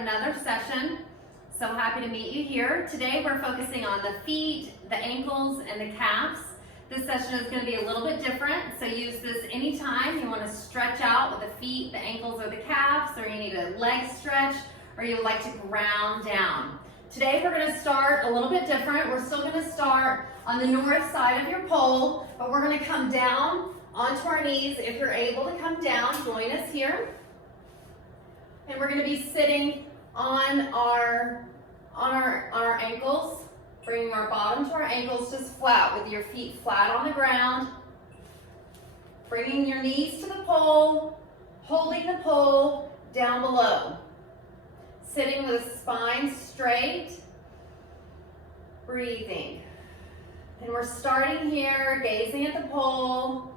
another session. So happy to meet you here. Today we're focusing on the feet, the ankles, and the calves. This session is going to be a little bit different, so use this anytime you want to stretch out with the feet, the ankles, or the calves, or you need a leg stretch, or you would like to ground down. Today we're going to start a little bit different. We're still going to start on the north side of your pole, but we're going to come down onto our knees. If you're able to come down, join us here. And we're going to be sitting on our ankles, bringing our bottom to our ankles just flat with your feet flat on the ground. Bringing your knees to the pole, holding the pole down below. Sitting with the spine straight, breathing. And we're starting here, gazing at the pole.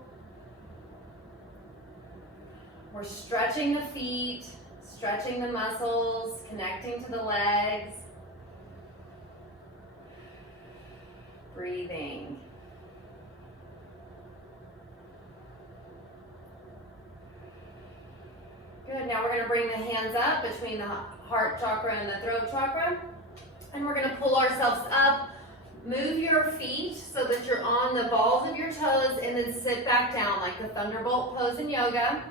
We're stretching the feet, stretching the muscles, connecting to the legs. Breathing. Good, now we're going to bring the hands up between the heart chakra and the throat chakra. And we're going to pull ourselves up. Move your feet so that you're on the balls of your toes and then sit back down like the thunderbolt pose in yoga.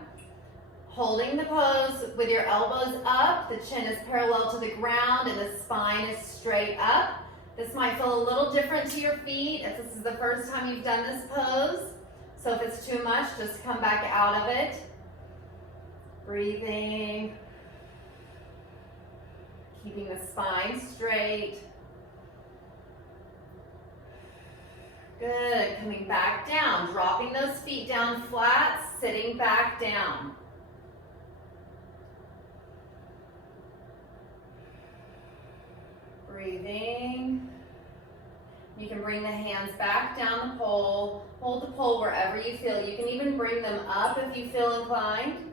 Holding the pose with your elbows up, the chin is parallel to the ground and the spine is straight up. This might feel a little different to your feet if this is the first time you've done this pose. So if it's too much, just come back out of it. Breathing. Keeping the spine straight. Good, coming back down, dropping those feet down flat, sitting back down. Breathing. You can bring the hands back down the pole. Hold the pole wherever you feel. You can even bring them up if you feel inclined.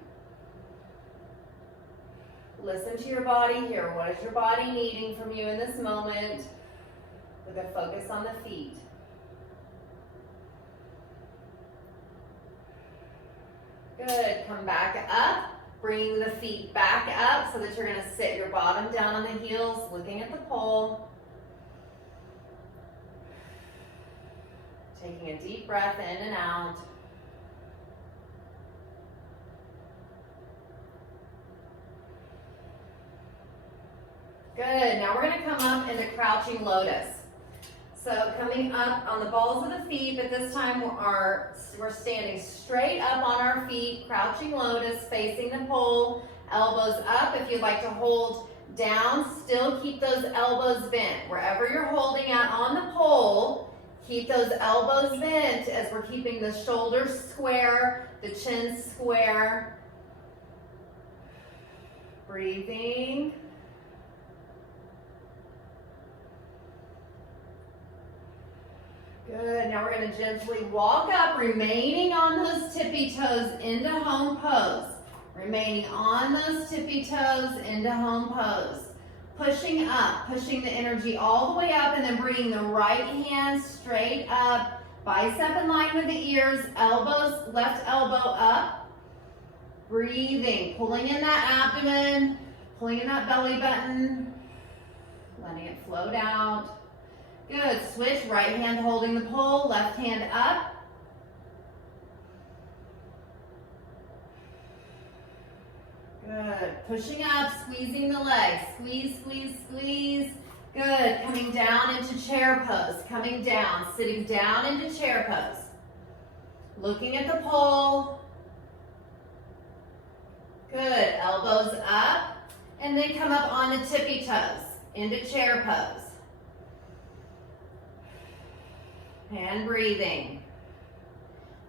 Listen to your body here. What is your body needing from you in this moment? With a focus on the feet. Good. Come back up. Bring the feet back up so that you're going to sit your bottom down on the heels, looking at the pole. Taking a deep breath in and out. Good. Now we're going to come up into crouching lotus. So coming up on the balls of the feet, but this time we're standing straight up on our feet, crouching lotus, facing the pole, elbows up. If you'd like to hold down, still keep those elbows bent. Wherever you're holding at on the pole, keep those elbows bent as we're keeping the shoulders square, the chin square. Breathing. Good, now we're going to gently walk up, remaining on those tippy toes into home pose. Remaining on those tippy toes into home pose. Pushing up, pushing the energy all the way up and then bringing the right hand straight up. Bicep in line with the ears, elbows, left elbow up. Breathing, pulling in that abdomen, pulling in that belly button. Letting it float out. Good, switch, right hand holding the pole, left hand up. Good, pushing up, squeezing the legs, squeeze, squeeze, squeeze. Good, coming down into chair pose, coming down, sitting down into chair pose. Looking at the pole. Good, elbows up, and then come up on the tippy toes, into chair pose. And breathing.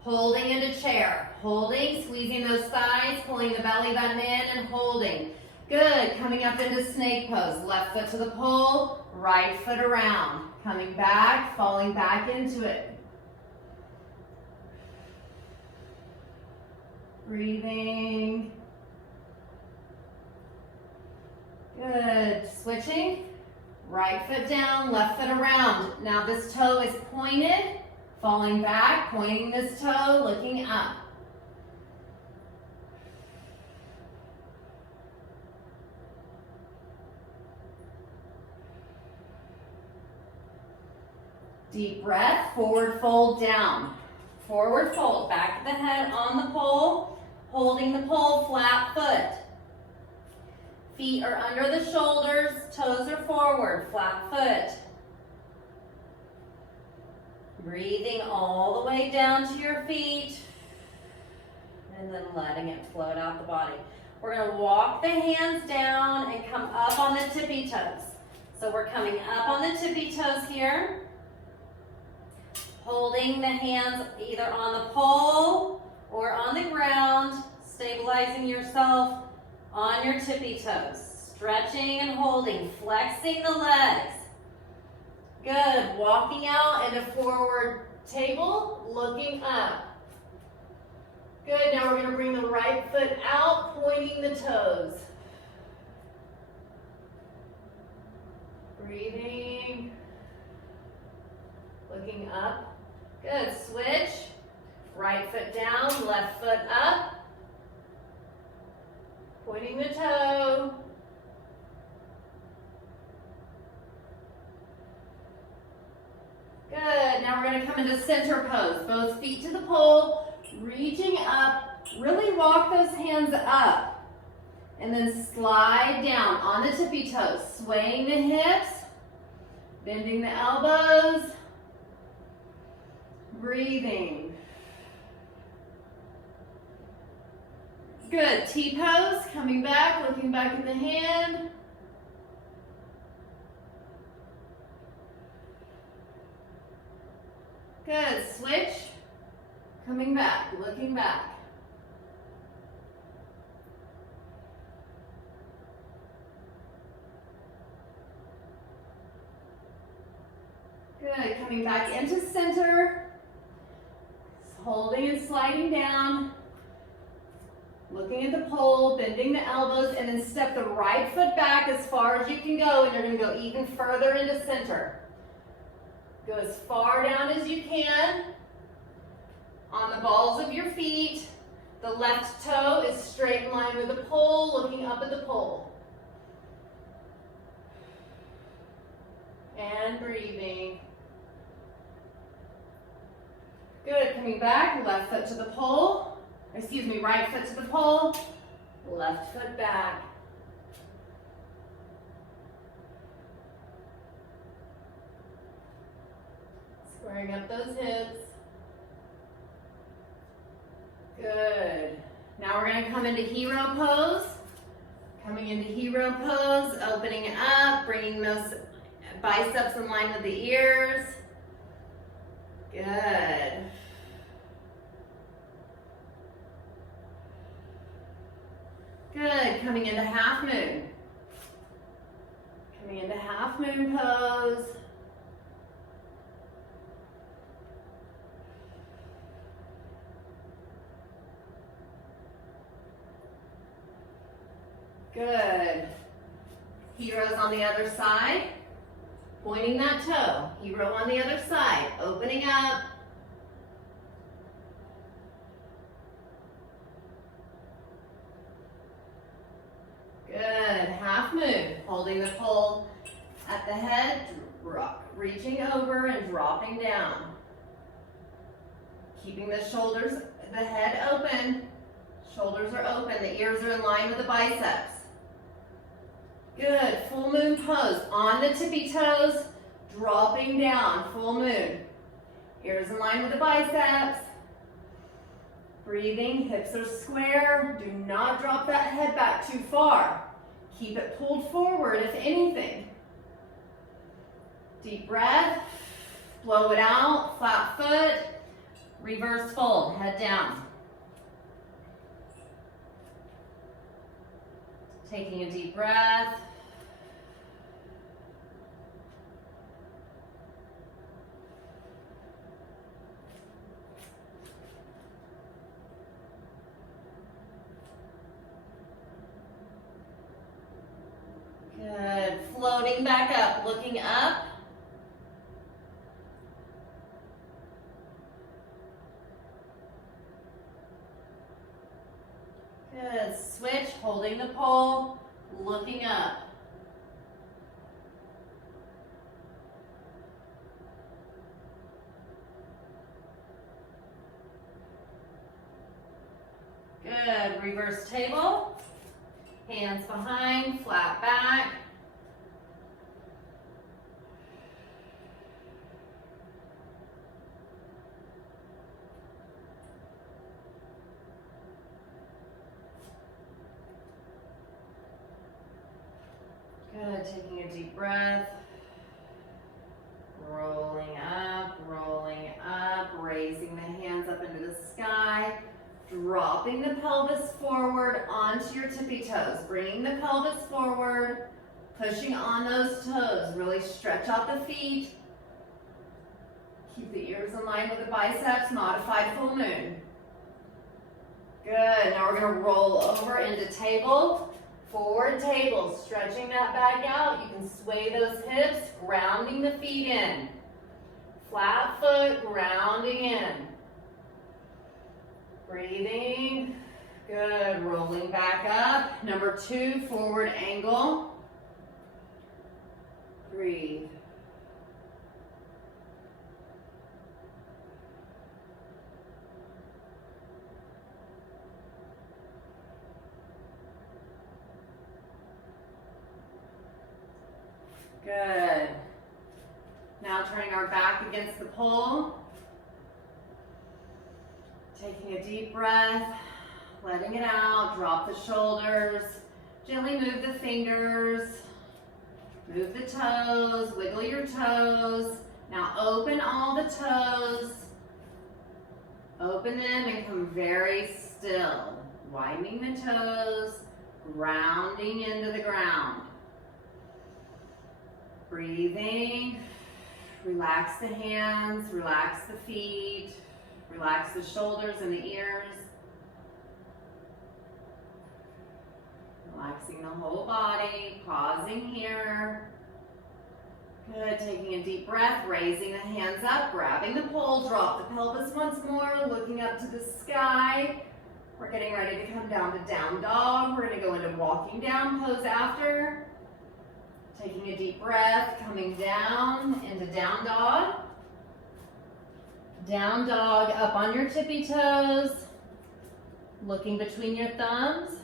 Holding into chair. Holding, squeezing those thighs, pulling the belly button in and holding. Good, coming up into snake pose. Left foot to the pole, right foot around. Coming back, falling back into it. Breathing. Good, switching. Right foot down, left foot around. Now this toe is pointed, falling back, pointing this toe, looking up. Deep breath, forward fold down. Forward fold, back of the head on the pole, holding the pole, flat foot. Feet are under the shoulders, toes are forward, flat foot. Breathing all the way down to your feet, and then letting it float out the body. We're going to walk the hands down and come up on the tippy toes. So we're coming up on the tippy toes here, holding the hands either on the pole or on the ground, stabilizing yourself on your tippy toes. Stretching and holding, flexing the legs. Good, walking out into forward table, looking up. Good, now we're going to bring the right foot out, pointing the toes. Breathing, looking up. Good, switch. Right foot down, left foot up. Pointing the toe. Good, now we're going to come into center pose. Both feet to the pole, reaching up. Really walk those hands up. And then slide down on the tippy toes, swaying the hips, bending the elbows, breathing. Good, T-pose, coming back, looking back at the hand. Good, switch, coming back, looking back. Good, coming back into center, holding and sliding down, looking at the pole, bending the elbows, and then step the right foot back as far as you can go, and you're going to go even further into center. Go as far down as you can on the balls of your feet. The left toe is straight in line with the pole, looking up at the pole. And breathing. Good, coming back, left foot to the pole. Excuse me, right foot to the pole, left foot back. Squaring up those hips. Good. Now we're going to come into hero pose. Coming into hero pose, opening up, bringing those biceps in line with the ears. Good. Good, coming into half moon. Coming into half moon pose. Good. Heroes on the other side. Pointing that toe. Hero on the other side. Opening up. Good. Half moon. Holding the pole at the head. Reaching over and dropping down. Keeping the shoulders, the head open. Shoulders are open. The ears are in line with the biceps. Good, full moon pose. On the tippy toes, dropping down, full moon. Ears in line with the biceps. Breathing, hips are square. Do not drop that head back too far. Keep it pulled forward if anything. Deep breath, blow it out, flat foot, reverse fold, head down. Taking a deep breath. Good. Floating back up, looking up. Good. Switch, holding the pole, looking up. Good, reverse table. Hands behind, flat back. Good, taking a deep breath. Rolling up, raising the hands up into the sky, dropping the pelvis forward onto your tippy toes, bringing the pelvis forward, pushing on those toes, really stretch out the feet. Keep the ears in line with the biceps, modified full moon. Good, now we're gonna roll over into table, forward table, stretching that back out. You can sway those hips, grounding the feet in. Flat foot, grounding in. Breathing. Good, rolling back up. Number 2, forward angle. Breathe. Good. Now turning our back against the pole. Taking a deep breath, letting it out, drop the shoulders, gently move the fingers, move the toes, wiggle your toes. Now open all the toes, open them and come very still. Widening the toes, grounding into the ground. Breathing, relax the hands, relax the feet, relax the shoulders and the ears. Relaxing the whole body, pausing here. Good, taking a deep breath, raising the hands up, grabbing the pole, drop the pelvis once more, looking up to the sky. We're getting ready to come down to down dog. We're gonna go into walking down pose after. Taking a deep breath, coming down into down dog. Down dog, up on your tippy toes, looking between your thumbs.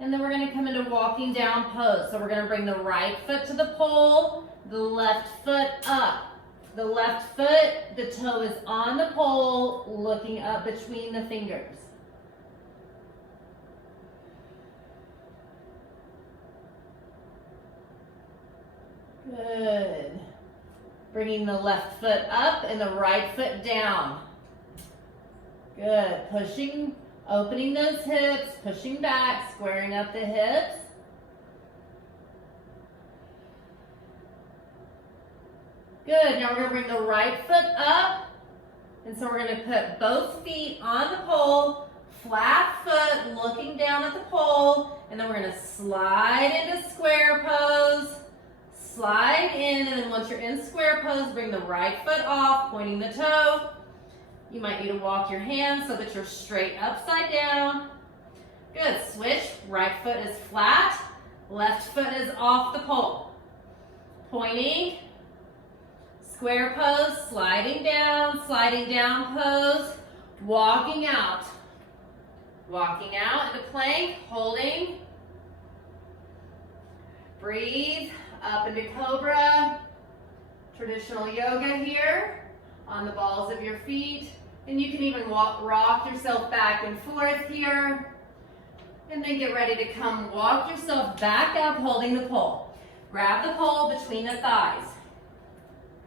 And then we're gonna come into walking down pose. So we're gonna bring the right foot to the pole, the left foot up. The left foot, the toe is on the pole, looking up between the fingers. Good. Bringing the left foot up and the right foot down. Good. Pushing, opening those hips, pushing back, squaring up the hips. Good. Now we're going to bring the right foot up. And so we're going to put both feet on the pole, flat foot, looking down at the pole. And then we're going to slide into square pose. Slide in, and then once you're in square pose, bring the right foot off, pointing the toe. You might need to walk your hands so that you're straight upside down. Good, switch. Right foot is flat, left foot is off the pole. Pointing, square pose, sliding down pose, walking out. Walking out into plank, holding. Breathe. Up into cobra, traditional yoga here on the balls of your feet. And you can even rock yourself back and forth here. And then get ready to come walk yourself back up holding the pole. Grab the pole between the thighs.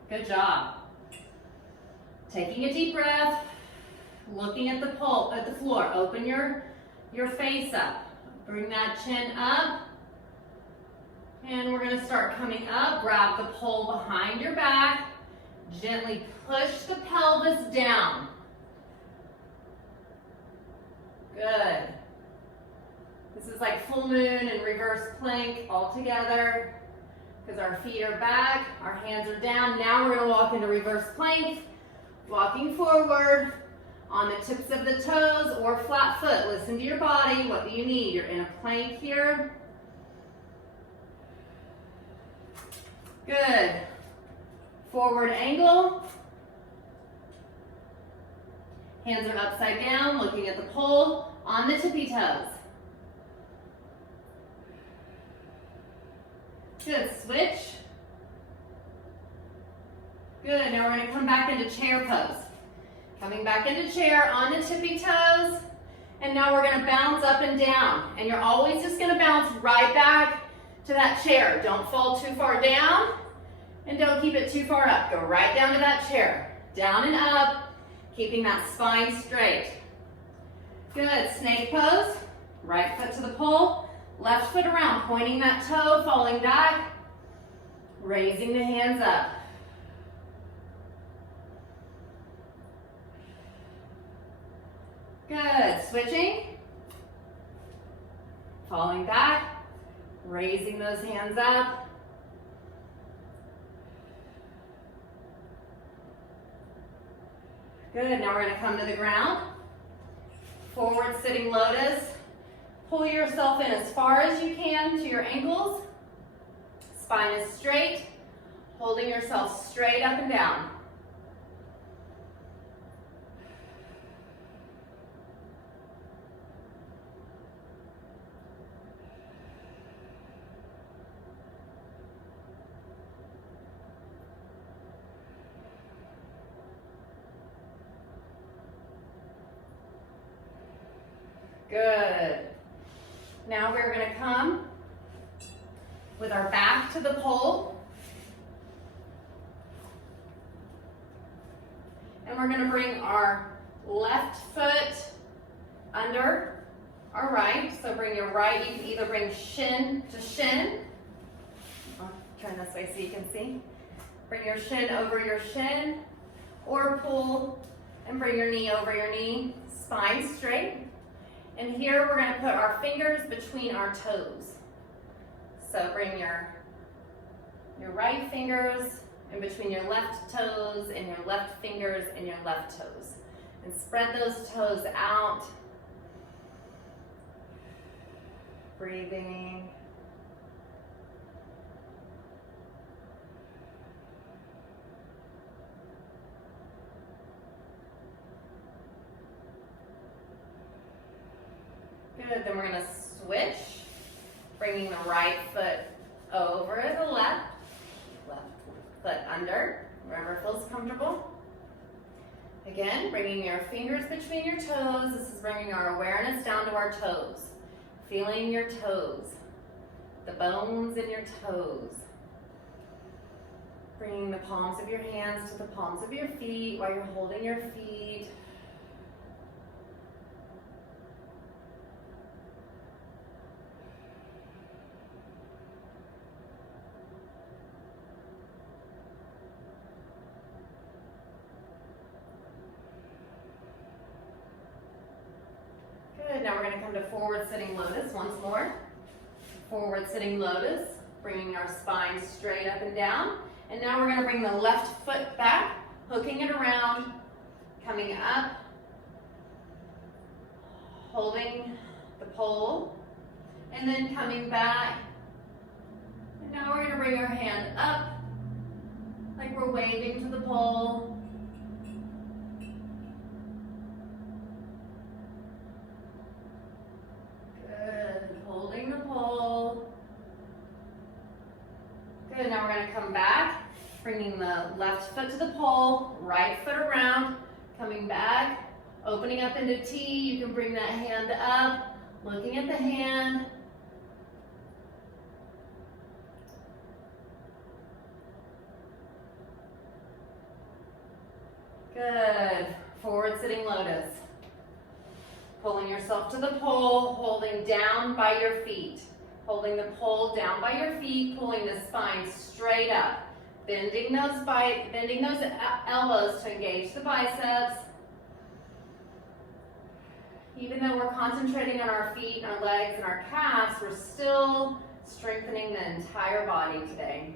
Good job. Taking a deep breath, looking at the pole, at the floor. Open your face up. Bring that chin up. And we're going to start coming up. Grab the pole behind your back. Gently push the pelvis down. Good. This is like full moon and reverse plank all together because our feet are back, our hands are down. Now we're going to walk into reverse plank, walking forward on the tips of the toes or flat foot. Listen to your body. What do you need? You're in a plank here. Good. Forward angle. Hands are upside down, looking at the pole on the tippy toes. Good, switch. Good, now we're gonna come back into chair pose. Coming back into chair on the tippy toes. And now we're gonna bounce up and down. And you're always just gonna bounce right back to that chair. Don't fall too far down and don't keep it too far up. Go right down to that chair. Down and up, keeping that spine straight. Good, snake pose. Right foot to the pole, left foot around, pointing that toe, falling back, raising the hands up. Good, switching, falling back, raising those hands up. Good, now we're gonna come to the ground. Forward sitting lotus. Pull yourself in as far as you can to your ankles. Spine is straight, holding yourself straight up and down. Good. Now we're going to come with our back to the pole. And we're going to bring our left foot under our right. So bring your right, you can either bring shin to shin. I'll turn this way so you can see. Bring your shin over your shin, or pull and bring your knee over your knee, spine straight. And here we're going to put our fingers between our toes. So bring your right fingers in between your left toes and your left fingers and your left toes. And spread those toes out. Breathing. Good, then we're going to switch, bringing the right foot over the left foot under, wherever it feels comfortable. Again, bringing your fingers between your toes. This is bringing our awareness down to our toes. Feeling your toes, the bones in your toes. Bringing the palms of your hands to the palms of your feet while you're holding your feet. Now we're going to come to forward sitting lotus once more. Forward sitting lotus, bringing our spine straight up and down. And now we're going to bring the left foot back, hooking it around, coming up, holding the pole, and then coming back. And now we're going to bring our hand up, like we're waving to the pole. Holding the pole. Good, now we're going to come back, bringing the left foot to the pole, right foot around, coming back, opening up into T. You can bring that hand up, looking at the hand. Good, forward sitting lotus. Pulling yourself to the pole, holding down by your feet. Holding the pole down by your feet, pulling the spine straight up. Bending those elbows to engage the biceps. Even though we're concentrating on our feet, our legs, and our calves, we're still strengthening the entire body today.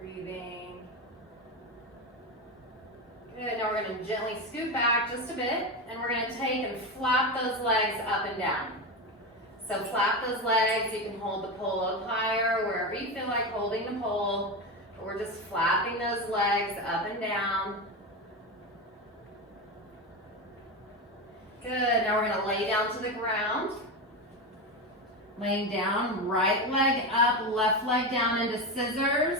Breathing. Good, now we're going to gently scoot back just a bit, and we're going to take and flap those legs up and down. So flap those legs. You can hold the pole up higher, wherever you feel like holding the pole. But we're just flapping those legs up and down. Good, now we're gonna lay down to the ground. Laying down, right leg up, left leg down into scissors.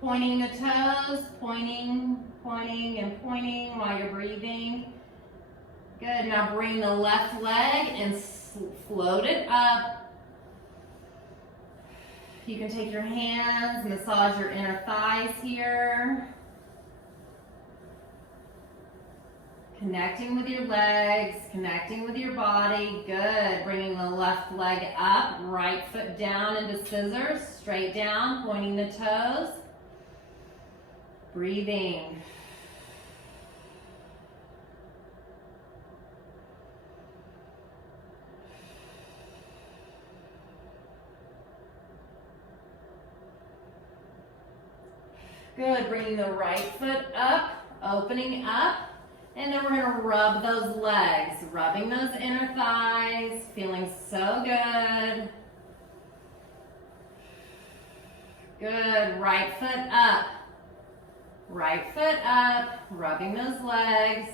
Pointing the toes, pointing, pointing, and pointing while you're breathing. Good, now bring the left leg and float it up. You can take your hands, massage your inner thighs here. Connecting with your legs, connecting with your body. Good, bringing the left leg up, right foot down into scissors, straight down, pointing the toes. Breathing. Good, bringing the right foot up, opening up, and then we're gonna rub those legs, rubbing those inner thighs, feeling so good. Good, right foot up, rubbing those legs.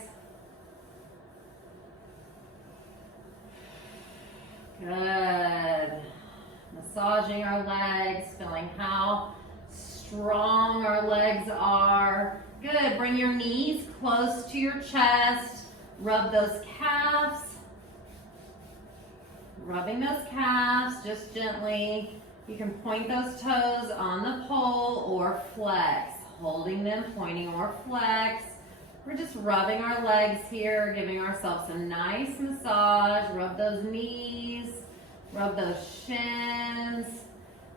Good, massaging our legs, feeling how strong our legs are. Good, bring your knees close to your chest. Rub those calves. Rubbing those calves just gently. You can point those toes on the pole or flex. Holding them, pointing or flex. We're just rubbing our legs here, giving ourselves a nice massage. Rub those knees, rub those shins.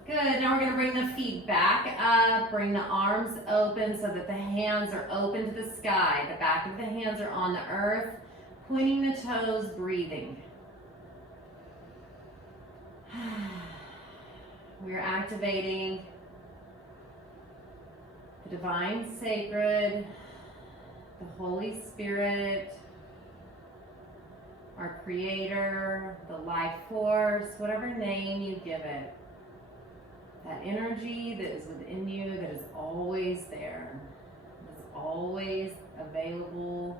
Good, now we're gonna bring the feet back up, bring the arms open so that the hands are open to the sky. The back of the hands are on the earth, pointing the toes, breathing. We're activating the divine sacred, the Holy Spirit, our creator, the life force, whatever name you give it. That energy that is within you, that is always there, that is always available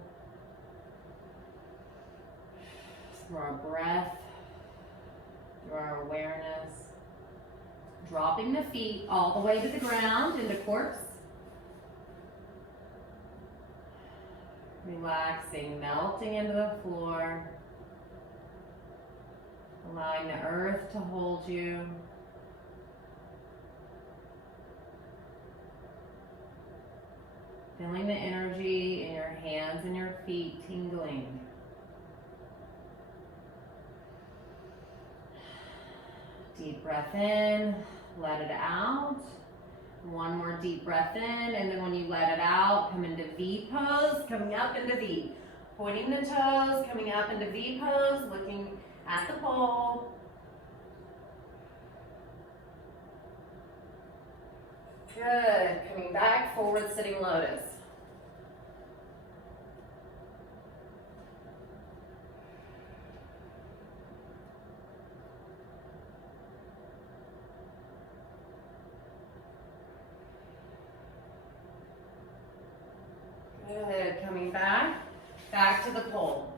through our breath, through our awareness. Dropping the feet all the way to the ground into corpse. Relaxing, melting into the floor. Allowing the earth to hold you. Feeling the energy in your hands and your feet tingling. Deep breath in, let it out. One more deep breath in, and then when you let it out, come into V pose, coming up into V. Pointing the toes, coming up into V pose, looking at the pole. Good, coming back, forward sitting lotus. Good, coming back to the pole.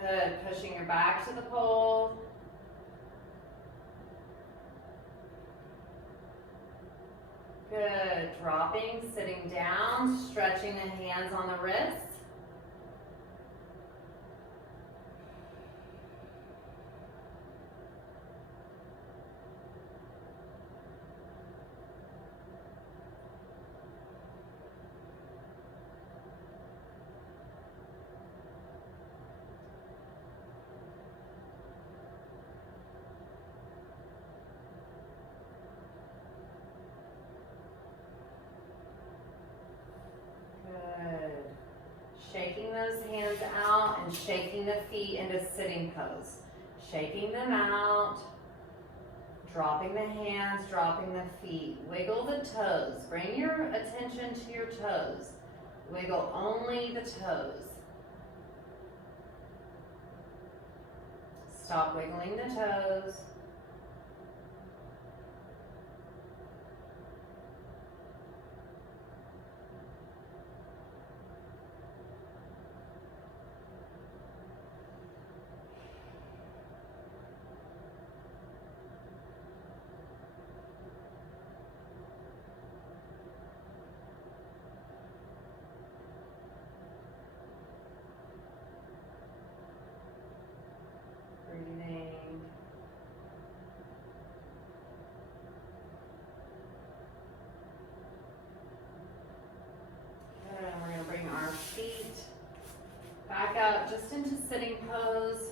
Good, pushing your back to the pole. Good, dropping, sitting down, stretching the hands on the wrists. Shaking those hands out and shaking the feet into sitting pose. Shaking them out, dropping the hands, dropping the feet. Wiggle the toes. Bring your attention to your toes. Wiggle only the toes. Stop wiggling the toes. Breathing. Good, and we're going to bring our feet back up just into sitting pose.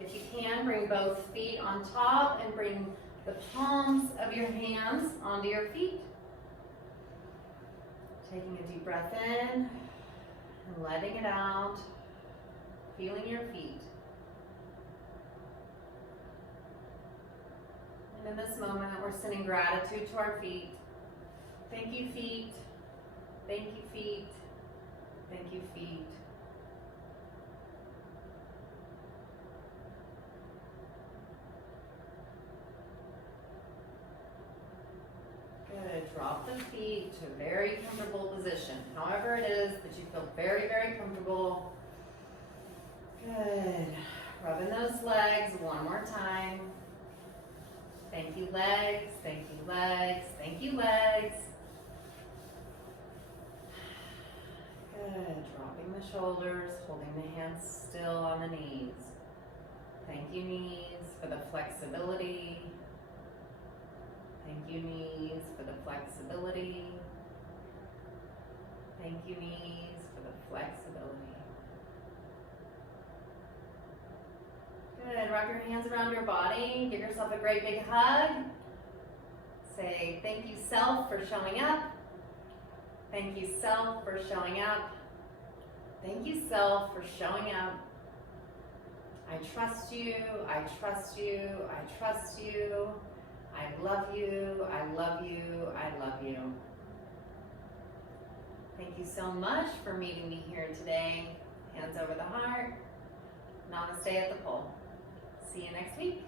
If you can, bring both feet on top and bring the palms of your hands onto your feet. Taking a deep breath in and letting it out, feeling your feet. And in this moment, we're sending gratitude to our feet. Thank you, feet. Thank you, feet. Thank you, feet. Good. Drop the feet to a very comfortable position. However it is that you feel very, very comfortable. Good. Rubbing those legs one more time. Thank you, legs. Thank you, legs. Thank you, legs. Good. Dropping the shoulders, holding the hands still on the knees. Thank you, knees, for the flexibility. Thank you, knees, for the flexibility. Thank you, knees, for the flexibility. Good. Wrap your hands around your body. Give yourself a great big hug. Say, thank you, self, for showing up. Thank you, self, for showing up. Thank you, self, for showing up. I trust you. I trust you. I trust you. I love you. I love you. I love you. Thank you so much for meeting me here today. Hands over the heart. Namaste at the pole. See you next week.